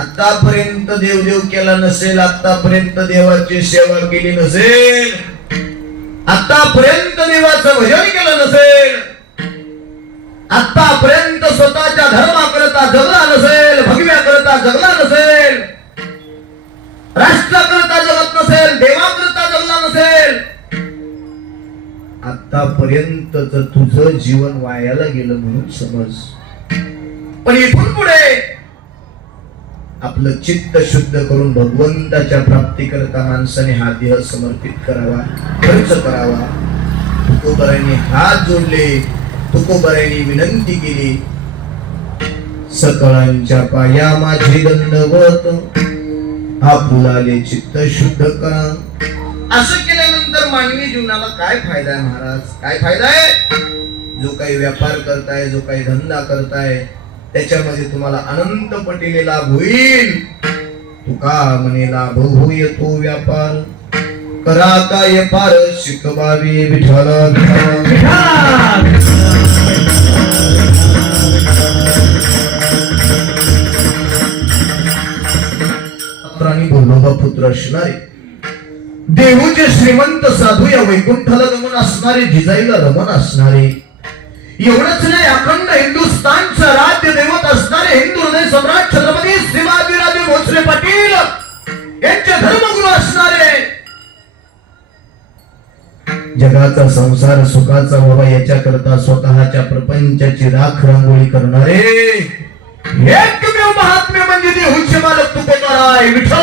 आतापर्यंत देवदेव केला नसेल आतापर्यंत देवाची सेवा केली नसेल आतापर्यंत देवाचं भजन केलं नसेल आतापर्यंत स्वतःच्या धर्माकरता जगला नसेल भगव्याकरता जगला नसेल राष्ट्राकरता जगत नसेल देवाकरता जगला नसेल आतापर्यंत तुझं जीवन वायाला गेलं म्हणून समज. पण इथून पुढे आपलं चित्त शुद्ध करून भगवंताच्या प्राप्ती करता माणसाने हा देह समर्पित करावा खर्च करावा. तुकोबऱ्यांनी हात जोडले. तुकोबऱ्यांनी विनंती केली. सकळांच्या पाया माझे दंडवत आपुलाले चित्त शुद्ध करा. असं केल्यानंतर मानवी जीवनाला काय फायदा आहे महाराज? काय फायदा आहे? जो काही व्यापार करताय जो काही धंदा करताय त्याच्यामध्ये तुम्हाला अनंत पटीने लाभ होईल. तुका म्हणे लाभ होय तो व्यापार. करा काय पार शिकवावी विठ्ठल आणि पुत्र असणारे. देहूचे श्रीमंत साधू या वैकुंठाला गमन असणारे जिजाईला रमण असणारे. एवढंच नाही अखंड जगाचा संसार सुखाचा व्हावा याच्याकरता स्वतःच्या प्रपंचाची राख रांगोळी करणारे महात्म्य म्हणजे ते हुंश मालक तुकोबाराय. विठ्ठल!